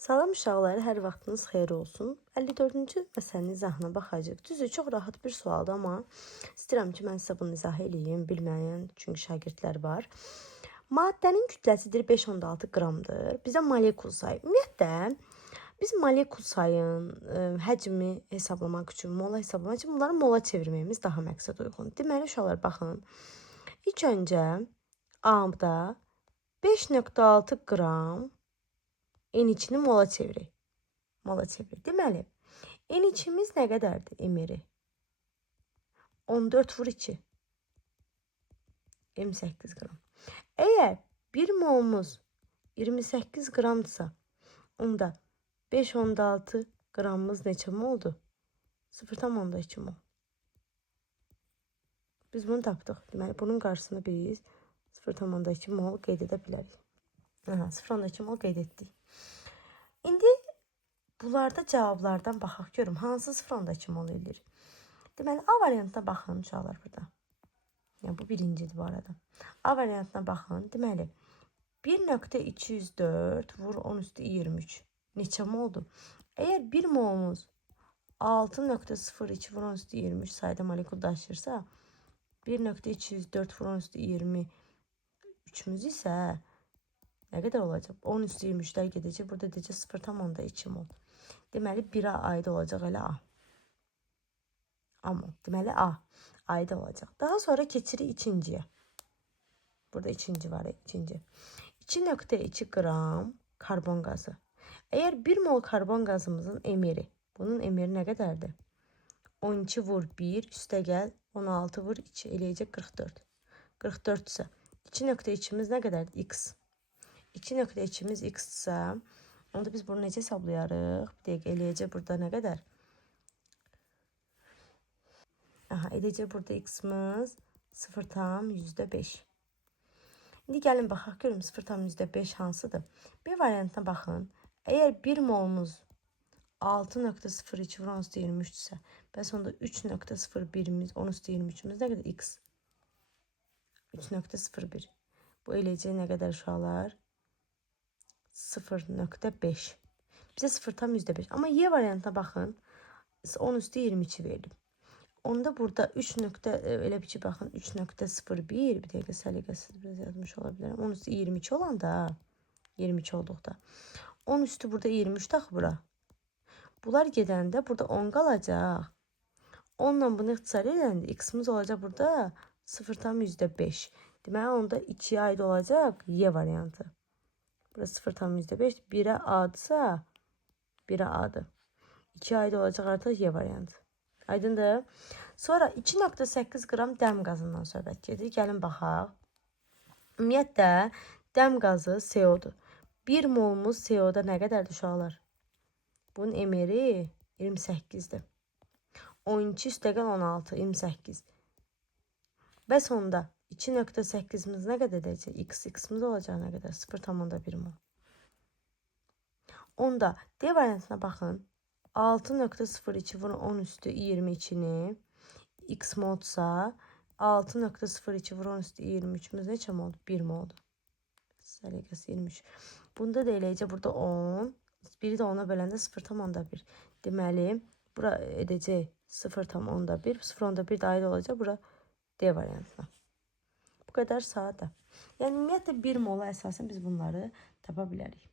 Salam uşaqları, hər vaxtınız xeyir olsun. 54-cü məsələnin izahına baxacağıq. Düzdür, çox rahat bir sualdır, amma istəyirəm ki, mən sizə bunu izah eləyim, bilməyən, çünki şagirdlər var. Maddənin kütləsidir 5.6 qramdır. Bizə molekul sayı. Ümumiyyətlə, biz molekul sayın, həcmi hesablamaq üçün, mola hesablamaq üçün bunları mola çevirməyimiz daha məqsəd uyğundur. Deməli, uşaqlar, baxın. İlk öncə A-da 5.6 qram N2-ni mola çevirək. Mola çevirək. Deməli, N2-miz nə qədərdir? Emiri. 14 vur 2. 28 qram. Əgər 1 molumuz 28 qramdırsa, onda 5.6 qramımız neçə moldur? 0.2 mol. Biz bunu tapdıq. Deməli, bunun qarşısını biz 0.2 mol qeyd edə bilərik. 0.2 mol qeyd etdik. İndi bunlarda cavablardan baxaq görüm hansı 0.2 mol edir. Deməli, A variantına baxın uşaqlar burada. Yəni bu birincidir bu arada. A variantına baxın. Deməli, 1.204 vur 10 üstü 23 neçə moldur? Əgər 1 molumuz 6.02 vur 10 üstü 23 sayda molekul daşıyırsa, 1.204 vur 10 üstü 23'ümüz isə nə qədər olacaq? 10 üstü 23'lər gedəcək. Burada deyəcək 0.2 mol. Deməli, 1'ə aid olacaq elə A. A mol. Deməli, A aid olacaq. Daha sonra keçirik ikinciyə. Burada ikinci var. İkinci. 2.2 qram karbon qazı. Əgər 1 mol karbon qazımızın emiri, bunun emiri nə qədərdir? 12 vur 1 üstə gəl 16 vur 2 eləyəcək 44. 44 isə 2.2'miz nə qədərdir? X. 2.2'miz x-sə, onda biz bunu necə hesablayarıq? Bir dəqiqə, eləyəcək burada nə qədər? Edəcək burada x-miz 0.5. İndi gəlin baxaq, görüm 0.5 hansıdır? Bir variantına baxın. Əgər 1 molumuz 6.02 vur 10 üstü 23-dürsə, bəs onda 3.01'imiz 10 üstü 23'imiz nə qədər? X. 3.01. Bu eləyəcək nə qədər uşaqlar? 0.5. Bizə 0.5. Amma Y variantına baxın. 10 üstü 22 verilib. Onda burada 3 nöqtə, elə bir ki, baxın 3.01. Bir dəqiqə səliqəsiz biraz yazmış ola bilərəm. 10 üstü 22 olanda, 22 olduqda. 10 üstü burada 23 taxı bura. Bunlar gedəndə burada 10 qalacaq. 10 ilə bunu ixtisar edəndə x-imiz olacaq burada 0.5. Deməli, onda 2'yə aid olacaq Y variantı. Burası 0.5. 1'ə adsa 1'ə adı. 2'yə aid olacaq artıq Y variantı. Aydındır. Sonra 2.8 qram dəm qazından söhbət gedir. Gəlin baxaq. Ümumiyyətlə, dəm qazı CO-dur. 1 molumuz CO-da nə qədərdir uşaqlar? Bunun emiri 28'dir. 12 üstəgəl 16, 28. Bəs onda 2.8'imiz nə qədər edəcək? X-imiz olacaq nə qədər? 0.1 mol. Onda D variantına baxın. 6.02 vurun 10 üstü 22'ni X modsa 6.02 vurun 10 üstü 23'imiz neçə moldu? 1 moldu. Səliqəsi 23. Bunda da eləyəcək burada 10. Biri də 10'a böləndə 0.1. Deməli, bura edəcək 0.1. 0.1 də aid olacaq bura D variantına. Bu qədər sadə. Yəni, ümumiyyətlə 1 mola əsasən biz bunları tapa bilərik.